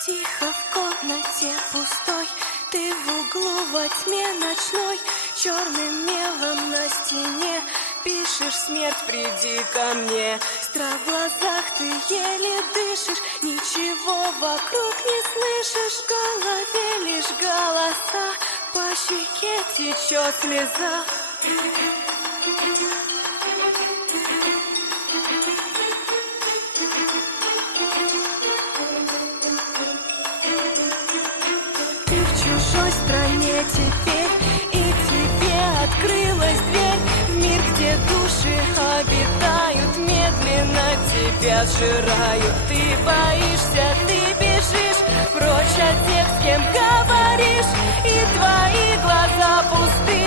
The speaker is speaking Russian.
Тихо в комнате пустой, ты в углу во тьме ночной, черным мелом на стене пишешь: смерть, приди ко мне. Страх в глазах, ты еле дышишь, ничего вокруг не слышишь. В голове лишь голоса, по щеке течет слеза. В чужой стране теперь, и тебе открылась дверь в мир, где души обитают, медленно тебя сжирают. Ты боишься, ты бежишь прочь от тех, с кем говоришь, и твои глаза пусты.